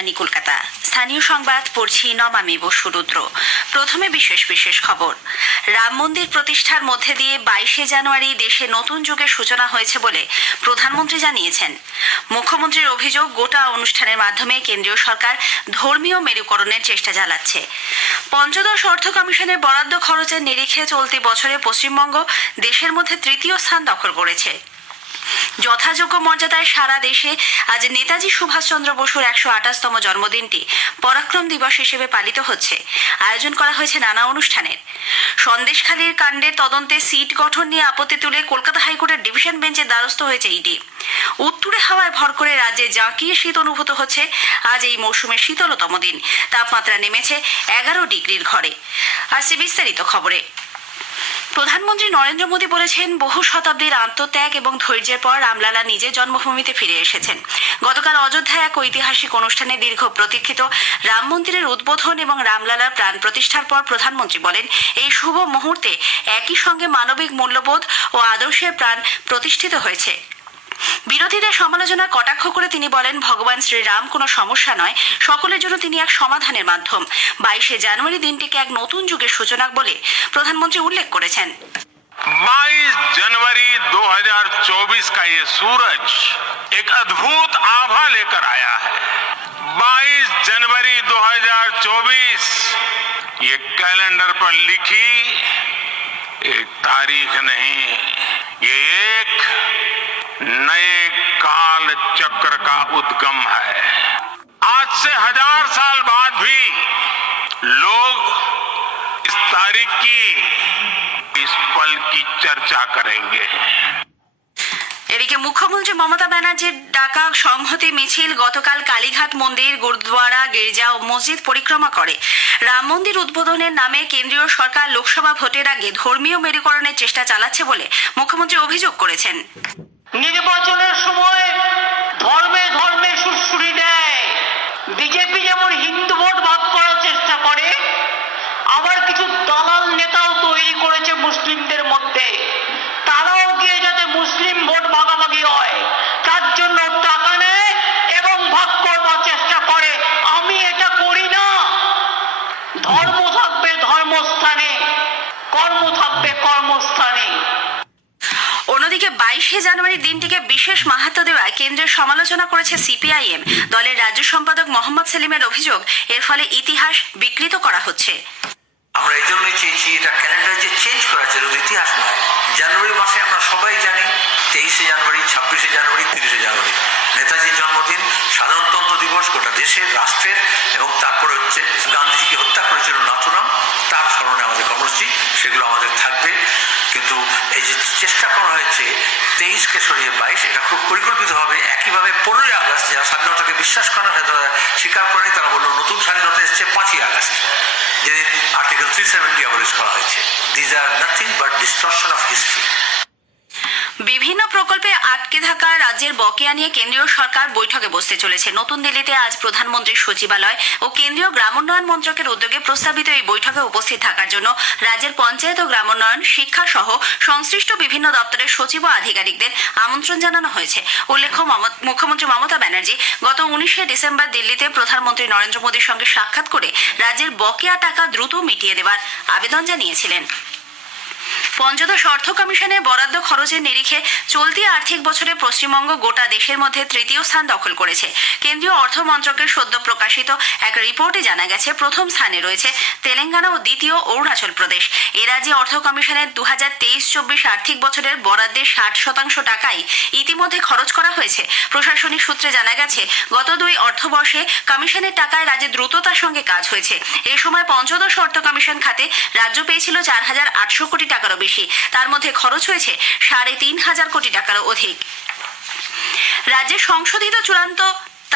আকাশবাণী কলকাতা। স্থানীয় সংবাদ পড়ছি নমামি বসুরুদ্র। প্রথমে বিশেষ বিশেষ খবর। রাম মন্দির প্রতিষ্ঠার মধ্যে দিয়ে 22শে জানুয়ারি দেশে নতুন যুগের সূচনা হয়েছে বলে প্রধানমন্ত্রী জানিয়েছেন। মুখ্যমন্ত্রীর অভিযোগ, গোটা অনুষ্ঠানের মাধ্যমে কেন্দ্রীয় সরকার ধর্মীয় মেরুকরণের চেষ্টা চালাচ্ছে। পঞ্চদশ অর্থ কমিশনের বরাদ্দ খরচের নিরিখে চলতি বছরে পশ্চিমবঙ্গ দেশের মধ্যে তৃতীয় স্থান দখল করেছে। যথাযোগ্য মর্যাদায় সারা দেশে আজ নেতাজি সুভাষচন্দ্র বসুর 128তম জন্মদিনটি পরাক্রম দিবস হিসেবে পালিত হচ্ছে। আয়োজন করা হয়েছে নানা অনুষ্ঠানের। সন্দেশখালীর কাণ্ডের তদন্তে সিট গঠন নিয়ে আপত্তি তুলে কলকাতা হাইকোর্টের ডিভিশন বেঞ্চের দ্বারস্থ হয়েছে ইডি। উত্তুরে হাওয়ায় ভর করে রাজ্যে জাঁকিয়ে শীত অনুভূত হচ্ছে। আজ এই মৌসুমের শীতলতম দিন। তাপমাত্রা নেমেছে 11 ডিগ্রির ঘরে। আর বিস্তারিত খবরে প্রধানমন্ত্রী নরেন্দ্র মোদী বলেছেন, বহু শতাব্দীর আত্মত্যাগ এবং ধৈর্যের পর রামলালা নিজের জন্মভূমিতে ফিরে এসেছেন। গতকাল অযোধ্যায় এক ঐতিহাসিক অনুষ্ঠানে দীর্ঘ প্রতীক্ষিত রাম মন্দিরের উদ্বোধন এবং রামলালার প্রাণ প্রতিষ্ঠার পর প্রধানমন্ত্রী বলেন, এই শুভ মুহূর্তে একই সঙ্গে মানবিক মূল্যবোধ ও আদর্শের প্রাণ প্রতিষ্ঠিত হয়েছে। বিরোধীদের সমালোচনা কটাক্ষ করে তিনি বলেন, ভগবান শ্রীরাম কোনো সমস্যা নয়, সকলের জন্য তিনি এক সমাধানের মাধ্যম। 22শে জানুয়ারি দিনটিকে এক নতুন যুগের সূচনা বলে প্রধানমন্ত্রী উল্লেখ করেছেন। 22 जनवरी 2024 का ये सूरज एक अद्भुत आभा लेकर आया है। 22 जनवरी 2024 ये कैलेंडर पर लिखी एक तारीख नहीं, ये एक नए काल चक्र का उद्गम है। आज से 1000 साल बाद भी लोग इस तारीख की, इस पल की चर्चा करेंगे। এদিকে মুখ্যমন্ত্রী মমতা ব্যানার্জির ডাকা সংহতি মিছিল গতকাল কালীঘাট মন্দির, গুরুদ্বারা, গির্জা ও মসজিদ পরিক্রমা করে। রাম মন্দির উদ্বোধনের নামে কেন্দ্রীয় সরকার লোকসভা ভোটের আগে ধর্মীয় মেরুকরণের চেষ্টা চালাচ্ছে বলে মুখ্যমন্ত্রী অভিযোগ করেছেন। নির্বাচনের সময় ধর্মে ধর্মে সুরসুরি দেয়। বিজেপি যেমন হিন্দু ভোট ভাগ করার চেষ্টা করে, আবার কিছু দালাল নেতাও তৈরি করেছে মুসলিমদের মধ্যে। তারাও গিয়ে যাতে মুসলিম ভোট ভাগাভাগি হয় তার জন্য টাকা নেয় এবং ভাগ করবার চেষ্টা করে। আমি এটা করি না। ধর্ম থাকবে ধর্মস্থানে, কর্ম থাকবে কর্মস্থানে। অন্যদিকে 22শে জানুয়ারির দিনটিকে বিশেষ মাহাত্ম্য দেওয়ায় কেন্দ্রের সমালোচনা করেছে সিপিআইএম। দলের রাজ্য সম্পাদক মোহাম্মদ সেলিমের অভিযোগ, এর ফলে ইতিহাস বিকৃত করা হচ্ছে। আমরা এই জন্যই চেয়েছি এটা ক্যালেন্ডার যে চেঞ্জ করা হয়েছে, ইতিহাস নয়। জানুয়ারি মাসে আমরা সবাই জানি 23শে জানুয়ারি, 26শে জানুয়ারি, 30শে জানুয়ারি নেতাজির জন্মদিন, সাধারণতন্ত্র দিবস গোটা দেশের, রাষ্ট্রের, এবং তারপরে হচ্ছে গান্ধীজিকে হত্যা করেছিল নাথুরাম, তার স্মরণে আমাদের কর্মসূচি, সেগুলো আমাদের থাকবে। কিন্তু এই যে চেষ্টা করা হয়েছে 23কে সরিয়ে 22, এটা খুব পরিকল্পিতভাবে। একইভাবে 15ই আগস্ট যারা স্বাধীনতাকে বিশ্বাস করে না, স্বীকার করেনি, তারা বলল নতুন স্বাধীনতা এসছে 5ই আগস্ট, যেদিন আর্টিকেল 370 অ্যাবলিশ করা হয়েছে। These are nothing but distortion of history. বিভিন্ন প্রকল্পে আটকে থাকা রাজ্যের বকেয়া নিয়ে কেন্দ্রীয় সরকার বৈঠকে বসতে চলেছে। নতুন দিল্লিতে আজ প্রধানমন্ত্রীর সচিবালয় ও কেন্দ্রীয় গ্রামোন্নয়ন মন্ত্রকের উদ্যোগে প্রস্তাবিত এই বৈঠকে উপস্থিত থাকার জন্য রাজ্যের পঞ্চায়েত ও গ্রামোন্নয়ন, শিক্ষা সহ সংশ্লিষ্ট বিভিন্ন দপ্তরের সচিব ও আধিকারিকদের আমন্ত্রণ জানানো হয়েছে। উল্লেখ্য, মুখ্যমন্ত্রী মমতা ব্যানার্জি গত 19শে ডিসেম্বর দিল্লিতে প্রধানমন্ত্রী নরেন্দ্র মোদীর সঙ্গে সাক্ষাৎ করে রাজ্যের বকেয়া টাকা দ্রুত মিটিয়ে দেওয়ার আবেদন জানিয়েছিলেন। পঞ্চদশ অর্থ কমিশনের বরাদ্দ খরচের নিরিখে চলতি আর্থিক বছরে পশ্চিমবঙ্গ গোটা দেশের মধ্যে তৃতীয় স্থান দখল করেছে। কেন্দ্রীয় অর্থ মন্ত্রকের সদ্য প্রকাশিত এক রিপোর্টে জানা গেছে, প্রথম স্থানে রয়েছে তেলেঙ্গানা ও দ্বিতীয় অরুণাচল প্রদেশ। এ রাজ্যে অর্থ কমিশনের 2023-24 আর্থিক বছরের বরাদ্দের 60% টাকাই ইতিমধ্যে খরচ করা হয়েছে। প্রশাসনিক সূত্রে জানা গেছে, গত 2 অর্থবর্ষে কমিশনের টাকায় রাজ্যে দ্রুততার সঙ্গে কাজ হয়েছে। এ সময় পঞ্চদশ অর্থ কমিশন খাতে রাজ্য পেয়েছিল 4,800 কোটি টাকারও বেশি। তার মধ্যে খরচ হয়েছে 3,500 কোটি টাকারও অধিক। রাজ্যের সংশোধিত চূড়ান্ত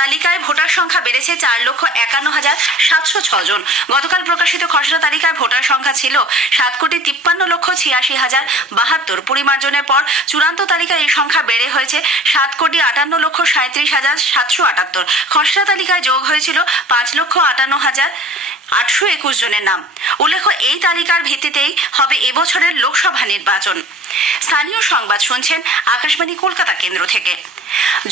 তালিকায় ভোটার সংখ্যা বেড়েছে 4,51,706 জন। গতকাল প্রকাশিত খসড়া তালিকায় ভোটার সংখ্যা ছিল 7,53,86,072। পরিমার্জনের পর চূড়ান্ত তালিকায় এই সংখ্যা বেড়ে হয়েছে 7,58,37,778। খসড়া তালিকায় যোগ হয়েছিল 5,58,821 জনের নাম। উল্লেখ্য, এই তালিকার ভিত্তিতেই হবে এবছরের লোকসভা নির্বাচন। স্থানীয় সংবাদ শুনছেন আকাশবাণী কলকাতা কেন্দ্র থেকে।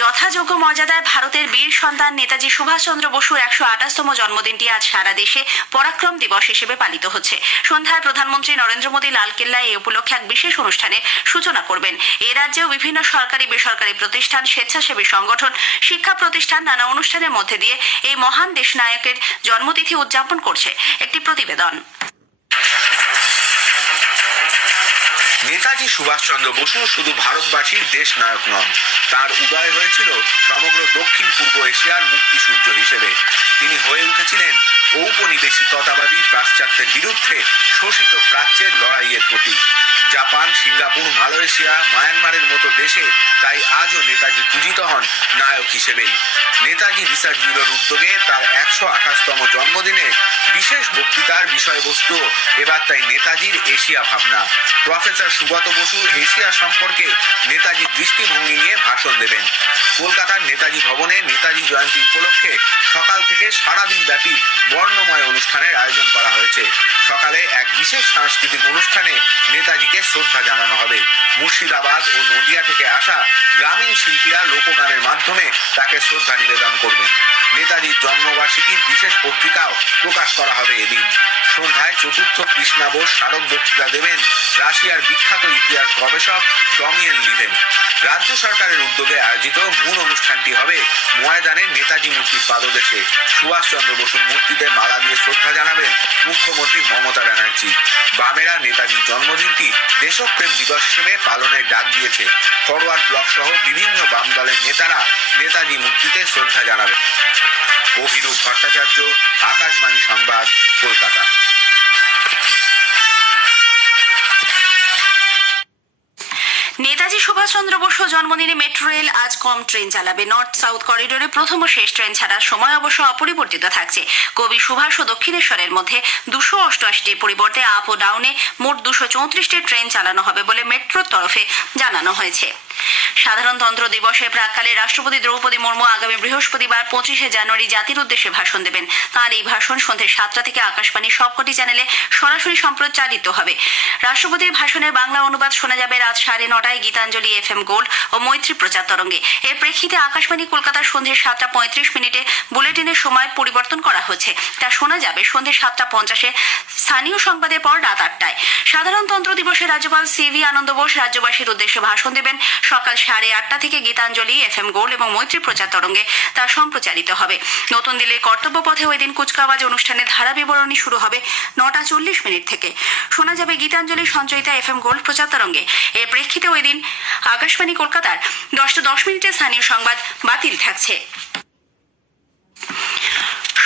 যথাযোগ্য মর্যাদায় ভারতের বীর সন্তান নেতাজি সুভাষচন্দ্র বসুর 128তম জন্মদিনটি আজ সারা দেশে পরাক্রম দিবস হিসেবে পালিত হচ্ছে। সন্ধ্যায় প্রধানমন্ত্রী নরেন্দ্র মোদী লালকেল্লায় এই উপলক্ষে এক বিশেষ অনুষ্ঠানের সূচনা করবেন। এ রাজ্যেও বিভিন্ন সরকারি বেসরকারি প্রতিষ্ঠান, স্বেচ্ছাসেবী সংগঠন, শিক্ষা প্রতিষ্ঠান নানা অনুষ্ঠানের মধ্যে দিয়ে এই মহান দেশনায়কের জন্মতিথি উদযাপন করছে। একটি প্রতিবেদন। নেতাজি সুভাষচন্দ্র বসু শুধু ভারতবাসীর দেশ নায়ক নন, তার উদয় হয়েছিল সমগ্র দক্ষিণ পূর্ব এশিয়ার মুক্তি সূর্য হিসেবে। তিনি হয়ে উঠেছিলেন ঔপনিবেশিকতাবাদী পাশ্চাত্যের বিরুদ্ধে শোষিত প্রাচ্যের লড়াইয়ের প্রতীক। জাপান, সিঙ্গাপুর, মালয়েশিয়া, মায়ানমারের মতো দেশে তাই আজও নেতাজি পূজিত হন নায়ক হিসেবেই। নেতাজি রিসার্চ ব্যুরোর উদ্যোগে তার 128তম জন্মদিনে বিশেষ বক্তৃতার বিষয়বস্তু এবার তাই নেতাজির এশিয়া ভাবনা। প্রফেসর সুগত বসু এশিয়া সম্পর্কে নেতাজির দৃষ্টিভঙ্গি নিয়ে ভাষণ দেবেন। কলকাতার নেতাজি ভবনে নেতাজি জয়ন্তী উপলক্ষে সকাল থেকে সারাদিন ব্যাপী বর্ণময় অনুষ্ঠানের আয়োজন করা হয়েছে। সকালে এক বিশেষ সাংস্কৃতিক অনুষ্ঠানে নেতাজিকে শ্রদ্ধা জানানো হবে। মুর্শিদাবাদ ও নদিয়া থেকে আসা গ্রামীণ শিল্পীরা লোকগানের মাধ্যমে তাকে শ্রদ্ধা নিবেদন করবেন। নেতাজির জন্মবার্ষিকীর বিশেষ পত্রিকাও প্রকাশ করা হবে এদিন। সন্ধ্যায় চতুর্থ কৃষ্ণা বোস স্মারক বক্তৃতা দেবেন রাশিয়ার বিখ্যাত ইতিহাস গবেষক ডমিয়েন লিভেন। রাজ্য সরকারের উদ্যোগে আয়োজিত মূল অনুষ্ঠানটি হবে ময়দানের নেতাজি মূর্তির পাদদেশে। সুভাষচন্দ্র বসুর মূর্তিতে মালা দিয়ে শ্রদ্ধা জানাবেন মুখ্যমন্ত্রী মমতা ব্যানার্জি। বামেরা নেতাজির জন্মদিনটি দেশপ্রেম দিবস হিসেবে পালনের ডাক দিয়েছে। ফরওয়ার্ড ব্লক সহ বিভিন্ন বাম দলের নেতারা নেতাজি মূর্তিতে শ্রদ্ধা জানাবেন। অভিরূপ ভট্টাচার্য, আকাশবাণী সংবাদ, কলকাতা। নেতাজি সুভাষচন্দ্র বসু জন্মদিনে মেট্রো রেল আজ কম ট্রেন চালাবে। নর্থ সাউথ করিডোরে প্রথম ও শেষ ট্রেন ছাড়ার সময় অবশ্য অপরিবর্তিত থাকছে। কবি সুভাষ ও দক্ষিণেশ্বরের মধ্যে 288টির পরিবর্তে আপ ও ডাউনে মোট 234টি ট্রেন চালানো হবে বলে মেট্রোর তরফে জানানো হয়েছে। সাধারণতন্ত্র দিবসের প্রাক্কালে রাষ্ট্রপতি দ্রৌপদী মুর্মু আগামী বৃহস্পতিবার 25শে জানুয়ারি জাতির উদ্দেশ্যে ভাষণ দেবেন। তাঁর এই ভাষণ সন্ধ্যে 7টা থেকে আকাশবাণীর সবকটি চ্যানেলে সরাসরি সম্প্রচারিত হবে। রাষ্ট্রপতির ভাষণের বাংলা অনুবাদ শোনা যাবে রাত 9:30টায় গীতাঞ্জলি FM গোল্ড ও মৈত্রী প্রচার তরঙ্গে। এর প্রেক্ষিতে আকাশবাণী কলকাতার সন্ধ্যে 7:35 বুলেটিনের সময় পরিবর্তন করা হচ্ছে। তা শোনা যাবে সন্ধ্যে 7:50 স্থানীয় সংবাদের পর রাত 8টায়। সাধারণতন্ত্র দিবসে রাজ্যপাল CV আনন্দ বোস রাজ্যবাসীর উদ্দেশ্যে ভাষণ দেবেন। সকাল 8:30 থেকে গীতাঞ্জলি FM গোল্ড এবং মৈত্রী প্রচার তরঙ্গে তা সম্প্রচারিত হবে। নতুন দিল্লির কর্তব্য পথে ওই দিন কুচকাওয়াজ অনুষ্ঠানের ধারা বিবরণী শুরু হবে 9:40 থেকে। শোনা যাবে গীতাঞ্জলি সঞ্চয়িতা FM গোল্ড প্রচার তরঙ্গে। এর প্রেক্ষিতে ওই দিন আকাশবাণী কলকাতার 10:10 স্থানীয় সংবাদ বাতিল থাকছে।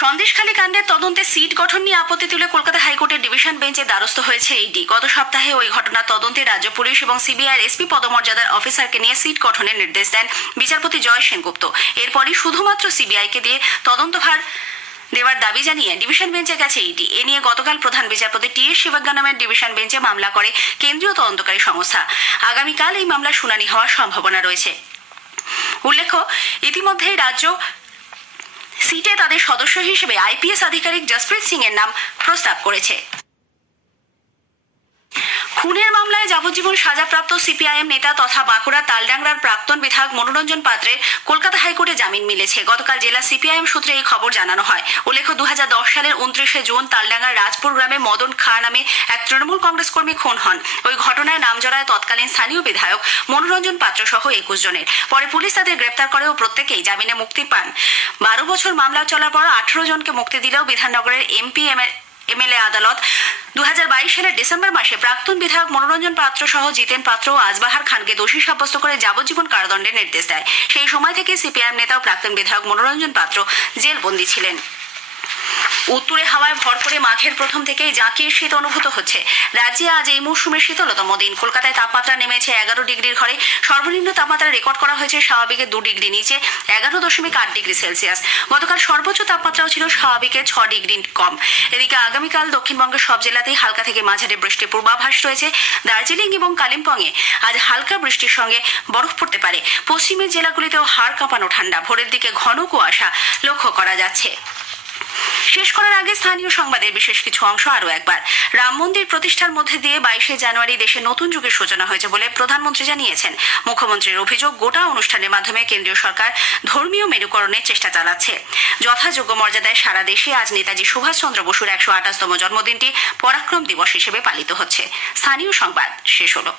সন্দেশখালী কাণ্ডের তদন্তে সিট গঠন নিয়ে আপত্তি তুলে কলকাতা হাইকোর্টের ডিভিশন বেঞ্চের দ্বারস্থ হয়েছে ইডি। গত সপ্তাহে ওই ঘটনার তদন্তে রাজ্য পুলিশ এবং CBI SP পদমর্যাদার অফিসারকে নিয়ে সিট গঠনের নির্দেশ দেন বিচারপতি জয় সেনগুপ্ত। এরপরই শুধুমাত্র CBI-কে দিয়ে তদন্তভার দেওয়ার দাবি জানিয়ে ডিভিশন বেঞ্চে গেছে ইডি। এ নিয়ে গতকাল প্রধান বিচারপতি TS শিবজ্ঞানমের ডিভিশন বেঞ্চে মামলা করে কেন্দ্রীয় তদন্তকারী সংস্থা। আগামীকাল এই মামলার শুনানি হওয়ার সম্ভাবনা রয়েছে। উল্লেখ্য, ইতিমধ্যেই রাজ্য সিটে তাদের সদস্য হিসেবে IPS আধিকারিক জসপ্রীত সিং এর নাম প্রস্তাব করেছে। খুনের মামলায় যাবজ্জীবন সাজাপ্রাপ্ত CPIM নেতা তথা বাঁকুড়া তালডাংরার প্রাক্তন বিধায়ক মনোরঞ্জন পাত্রের কলকাতা হাইকোর্টে জামিন মিলেছে। গতকাল জেলা CPIM সূত্রে এই খবর জানানো হয়। উল্লেখ্য, 2010 সালের 29শে জুন তালডাঙ্গার রাজপুর গ্রামে মদন খাঁ নামে এক তৃণমূল কংগ্রেস কর্মী খুন হন। ওই ঘটনায় নাম জড়ায় তৎকালীন স্থানীয় বিধায়ক মনোরঞ্জন পাত্র সহ 21 জনের। পরে পুলিশ তাদের গ্রেপ্তার করে ও প্রত্যেকেই জামিনে মুক্তি পান। 12 বছর মামলা চলার পর 18 জনকে মুক্তি দিলেও বিধাননগরের MP MLA আদালত 2022 সালের ডিসেম্বর মাসে প্রাক্তন বিধায়ক মনোরঞ্জন পাত্র সহ জিতেন পাত্র ও আজবাহার খানকে দোষী সাব্যস্ত করে যাবজ্জীবন কারাদণ্ডের নির্দেশ দেয়। সেই সময় থেকে CPIM নেতা ও প্রাক্তন বিধায়ক মনোরঞ্জন পাত্র জেলবন্দী ছিলেন। উত্তরে হাওয়ায় ভর করে মাঘের প্রথম থেকেই জাঁকিয়ে শীত অনুভূত হচ্ছে। রাজ্যে আজ এই মৌসুমের শীতলতম দিন। কলকাতায় তাপমাত্রা নেমেছে 11 ডিগ্রির ঘরে। সর্বনিম্ন তাপমাত্রা রেকর্ড করা হয়েছে স্বাভাবিকের 2 ডিগ্রি নিচে 11.8 ডিগ্রি সেলসিয়াস। গতকাল সর্বোচ্চ তাপমাত্রাও ছিল স্বাভাবিকের 6 ডিগ্রি কম। এদিকে আগামীকাল দক্ষিণবঙ্গের সব জেলাতেই হালকা থেকে মাঝারি বৃষ্টির পূর্বাভাস রয়েছে। দার্জিলিং এবং কালিম্পংয়ে আজ হালকা বৃষ্টির সঙ্গে বরফ পড়তে পারে। পশ্চিমের জেলাগুলিতেও হাড় কাঁপানো ঠান্ডা। ভোরের দিকে ঘন কুয়াশা লক্ষ্য করা যাচ্ছে। শেষ করার আগে স্থানীয় সংবাদের বিশেষ কিছু অংশ আরও একবার। রাম মন্দির প্রতিষ্ঠার মধ্যে দিয়ে 22শে জানুয়ারি দেশে নতুন যুগের সূচনা হয়েছে বলে প্রধানমন্ত্রী জানিয়েছেন। মুখ্যমন্ত্রীর অভিযোগ, গোটা অনুষ্ঠানের মাধ্যমে কেন্দ্রীয় সরকার ধর্মীয় মেরুকরণের চেষ্টা চালাচ্ছে। যথাযোগ্য মর্যাদায় সারা দেশে আজ নেতাজি সুভাষচন্দ্র বসুর 128তম জন্মদিনটি পরাক্রম দিবস হিসেবে পালিত হচ্ছে। স্থানীয় সংবাদ শেষ হলো।